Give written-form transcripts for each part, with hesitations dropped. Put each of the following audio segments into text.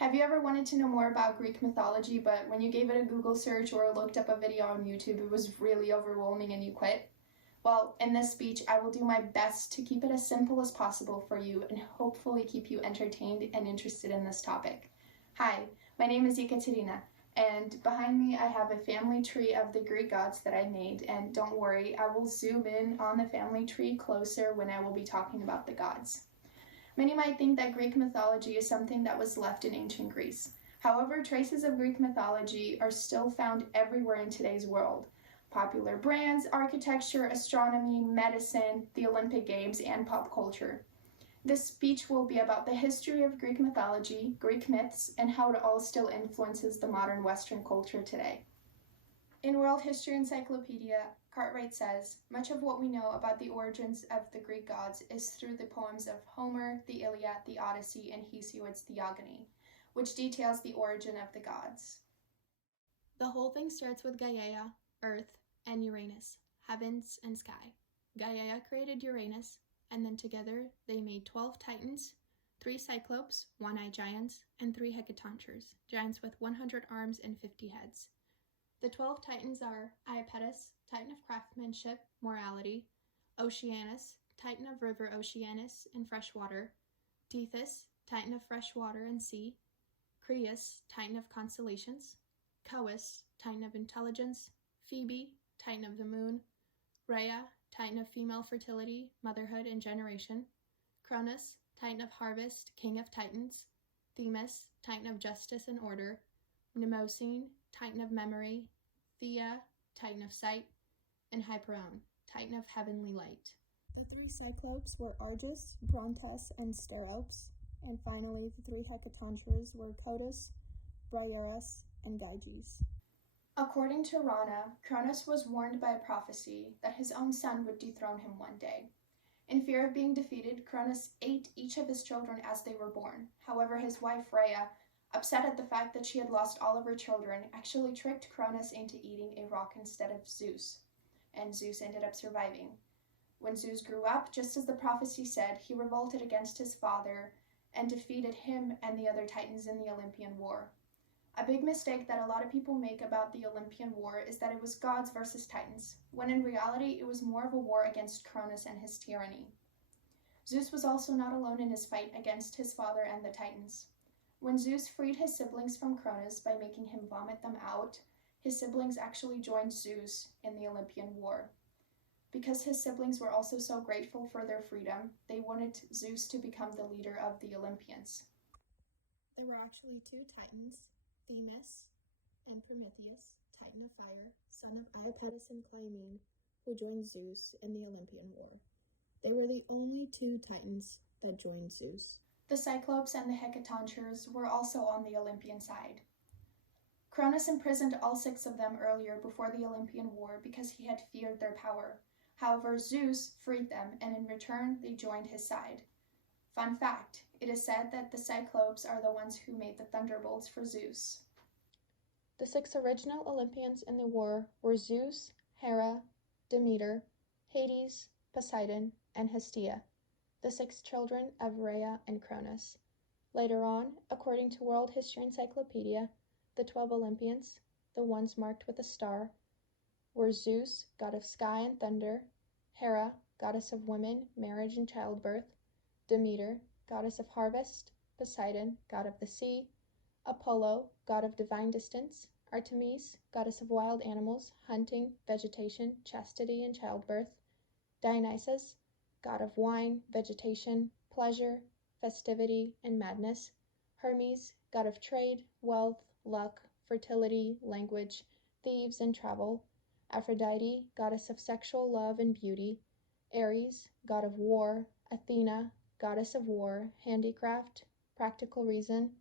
Have you ever wanted to know more about Greek mythology, but when you gave it a Google search or looked up a video on YouTube, it was really overwhelming and you quit? Well, in this speech, I will do my best to keep it as simple as possible for you and hopefully keep you entertained and interested in this topic. Hi, my name is Ekaterina, and behind me I have a family tree of the Greek gods that I made, and don't worry, I will zoom in on the family tree closer when I will be talking about the gods. Many might think that Greek mythology is something that was left in ancient Greece. However, traces of Greek mythology are still found everywhere in today's world. Popular brands, architecture, astronomy, medicine, the Olympic Games, and pop culture. This speech will be about the history of Greek mythology, Greek myths, and how it all still influences the modern Western culture today. In World History Encyclopedia, Cartwright says, much of what we know about the origins of the Greek gods is through the poems of Homer, the Iliad, the Odyssey, and Hesiod's Theogony, which details the origin of the gods. The whole thing starts with Gaia, Earth, and Uranus, heavens and sky. Gaia created Uranus, and then together they made 12 titans, 3 cyclopes, 1-eyed giants, and 3 hecatontures, giants with 100 arms and 50 heads. The 12 titans are Iapetus, titan of craftsmanship, morality; Oceanus, titan of river Oceanus and fresh water; Tethys, titan of fresh water and sea; Crius, titan of constellations; Cous, titan of intelligence; Phoebe, titan of the moon; Rhea, titan of female fertility, motherhood, and generation; Cronus, titan of harvest, king of titans; Themis, titan of justice and order; Mnemosyne, titan of memory; Thea, titan of sight; and Hyperon, titan of heavenly light. The 3 cyclopes were Argus, Brontes, and Steropes, and finally the 3 hecatontures were Codus, Briareus, and Gyges. According to Rana, Cronus was warned by a prophecy that his own son would dethrone him one day. In fear of being defeated, Cronus ate each of his children as they were born. However, his wife Rhea, upset at the fact that she had lost all of her children, actually tricked Cronus into eating a rock instead of Zeus, and Zeus ended up surviving. When Zeus grew up, just as the prophecy said, he revolted against his father and defeated him and the other titans in the Olympian War. A big mistake that a lot of people make about the Olympian War is that it was gods versus titans, when in reality it was more of a war against Cronus and his tyranny. Zeus was also not alone in his fight against his father and the titans. When Zeus freed his siblings from Cronus by making him vomit them out, his siblings actually joined Zeus in the Olympian War. Because his siblings were also so grateful for their freedom, they wanted Zeus to become the leader of the Olympians. There were actually 2 titans, Themis and Prometheus, titan of fire, son of Iapetus and Clymene, who joined Zeus in the Olympian War. They were the only 2 titans that joined Zeus. The Cyclopes and the Hecatontures were also on the Olympian side. Cronus imprisoned all 6 of them earlier before the Olympian War because he had feared their power. However, Zeus freed them, and in return they joined his side. Fun fact, it is said that the Cyclopes are the ones who made the thunderbolts for Zeus. The 6 original Olympians in the war were Zeus, Hera, Demeter, Hades, Poseidon, and Hestia, the 6 children of Rhea and Cronus. Later on, according to World History Encyclopedia, the 12 Olympians, the ones marked with a star, were Zeus, god of sky and thunder; Hera, goddess of women, marriage, and childbirth; Demeter, goddess of harvest; Poseidon, god of the sea; Apollo, god of divine distance; Artemis, goddess of wild animals, hunting, vegetation, chastity, and childbirth; Dionysus, god of wine, vegetation, pleasure, festivity, and madness; Hermes, god of trade, wealth, luck, fertility, language, thieves, and travel; Aphrodite, goddess of sexual love and beauty; Ares, god of war; Athena, goddess of war, handicraft, practical reason;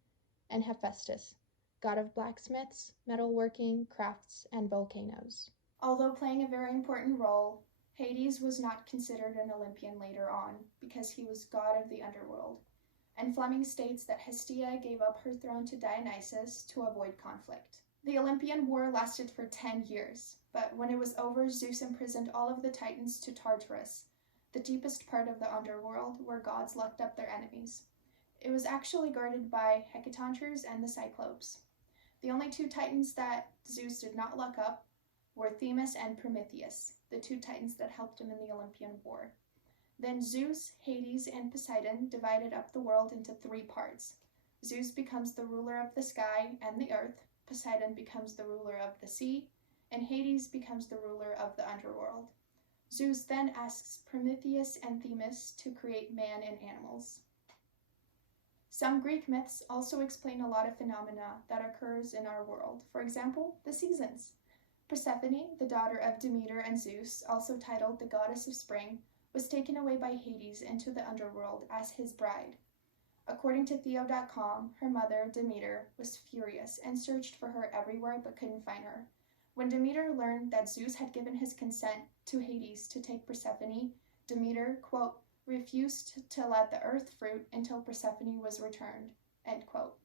and Hephaestus, god of blacksmiths, metalworking, crafts, and volcanoes. Although playing a very important role, Hades was not considered an Olympian later on because he was god of the underworld, and Fleming states that Hestia gave up her throne to Dionysus to avoid conflict. The Olympian War lasted for 10 years, but when it was over, Zeus imprisoned all of the Titans to Tartarus, the deepest part of the underworld where gods locked up their enemies. It was actually guarded by Hecatonters and the Cyclopes. The only two titans that Zeus did not lock up were Themis and Prometheus, the two titans that helped him in the Olympian War. Then Zeus, Hades, and Poseidon divided up the world into three parts. Zeus becomes the ruler of the sky and the earth, Poseidon becomes the ruler of the sea, and Hades becomes the ruler of the underworld. Zeus then asks Prometheus and Themis to create man and animals. Some Greek myths also explain a lot of phenomena that occurs in our world. For example, the seasons. Persephone, the daughter of Demeter and Zeus, also titled the goddess of spring, was taken away by Hades into the underworld as his bride. According to Theo.com, her mother, Demeter, was furious and searched for her everywhere but couldn't find her. When Demeter learned that Zeus had given his consent to Hades to take Persephone, Demeter, quote, refused to let the earth fruit until Persephone was returned, end quote.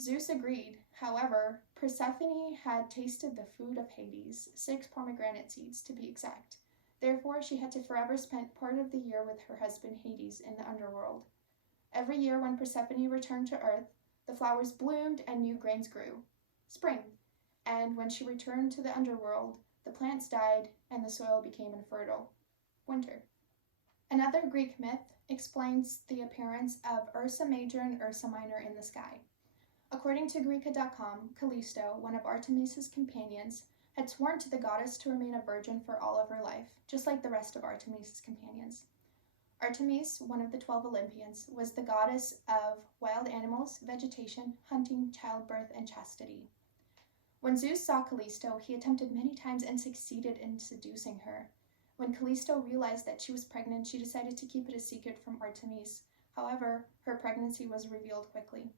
Zeus agreed. However, Persephone had tasted the food of Hades, 6 pomegranate seeds to be exact. Therefore, she had to forever spend part of the year with her husband Hades in the underworld. Every year when Persephone returned to earth, the flowers bloomed and new grains grew. Spring. And when she returned to the underworld, the plants died and the soil became infertile. Winter. Another Greek myth explains the appearance of Ursa Major and Ursa Minor in the sky. According to Greeka.com, Callisto, one of Artemis's companions, had sworn to the goddess to remain a virgin for all of her life, just like the rest of Artemis's companions. Artemis, one of the 12 Olympians, was the goddess of wild animals, vegetation, hunting, childbirth, and chastity. When Zeus saw Callisto, he attempted many times and succeeded in seducing her. When Callisto realized that she was pregnant, she decided to keep it a secret from Artemis. However, her pregnancy was revealed quickly.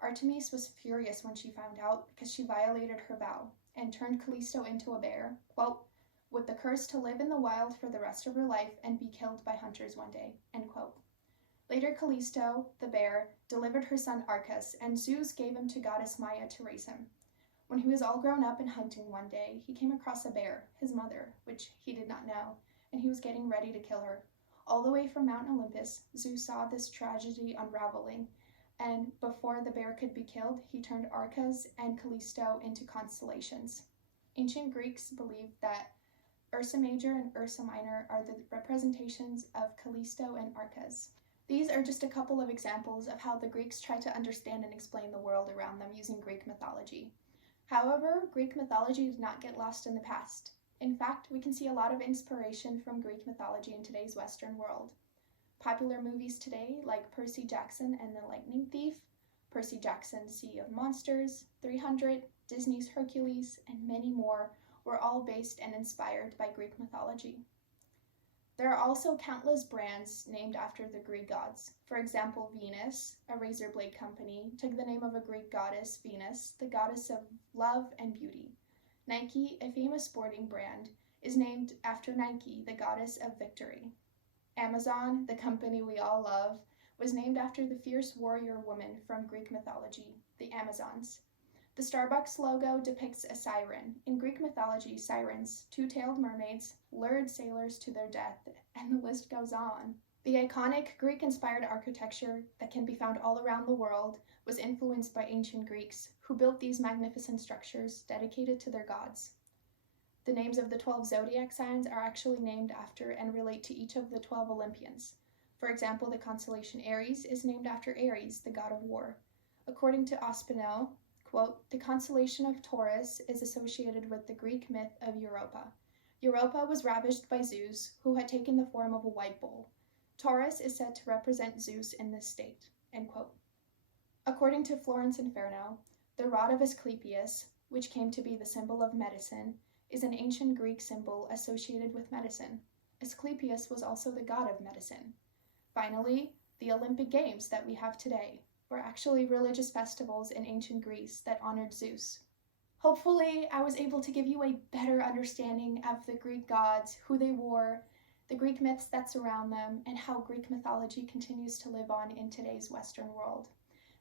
Artemis was furious when she found out because she violated her vow and turned Callisto into a bear, quote, with the curse to live in the wild for the rest of her life and be killed by hunters one day, end quote. Later, Callisto, the bear, delivered her son Arcas, and Zeus gave him to goddess Maia to raise him. When he was all grown up and hunting one day, he came across a bear, his mother, which he did not know, and he was getting ready to kill her. All the way from Mount Olympus, Zeus saw this tragedy unraveling, and before the bear could be killed, he turned Arcas and Callisto into constellations. Ancient Greeks believed that Ursa Major and Ursa Minor are the representations of Callisto and Arcas. These are just a couple of examples of how the Greeks tried to understand and explain the world around them using Greek mythology. However, Greek mythology did not get lost in the past. In fact, we can see a lot of inspiration from Greek mythology in today's Western world. Popular movies today, like Percy Jackson and the Lightning Thief, Percy Jackson's Sea of Monsters, 300, Disney's Hercules, and many more, were all based and inspired by Greek mythology. There are also countless brands named after the Greek gods. For example, Venus, a razor blade company, took the name of a Greek goddess, Venus, the goddess of love and beauty. Nike, a famous sporting brand, is named after Nike, the goddess of victory. Amazon, the company we all love, was named after the fierce warrior woman from Greek mythology, the Amazons. The Starbucks logo depicts a siren. In Greek mythology, sirens, two-tailed mermaids, lured sailors to their death, and the list goes on. The iconic Greek-inspired architecture that can be found all around the world was influenced by ancient Greeks, who built these magnificent structures dedicated to their gods. The names of the 12 zodiac signs are actually named after and relate to each of the 12 Olympians. For example, the constellation Aries is named after Ares, the god of war. According to Ospino, quote, the constellation of Taurus is associated with the Greek myth of Europa. Europa was ravished by Zeus, who had taken the form of a white bull. Taurus is said to represent Zeus in this state, end quote. According to Florence Inferno, the rod of Asclepius, which came to be the symbol of medicine, is an ancient Greek symbol associated with medicine. Asclepius was also the god of medicine. Finally, the Olympic Games that we have today were actually religious festivals in ancient Greece that honored Zeus. Hopefully, I was able to give you a better understanding of the Greek gods, who they were, the Greek myths that surround them, and how Greek mythology continues to live on in today's Western world.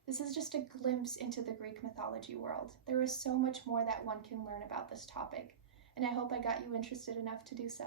This is just a glimpse into the Greek mythology world. There is so much more that one can learn about this topic, and I hope I got you interested enough to do so.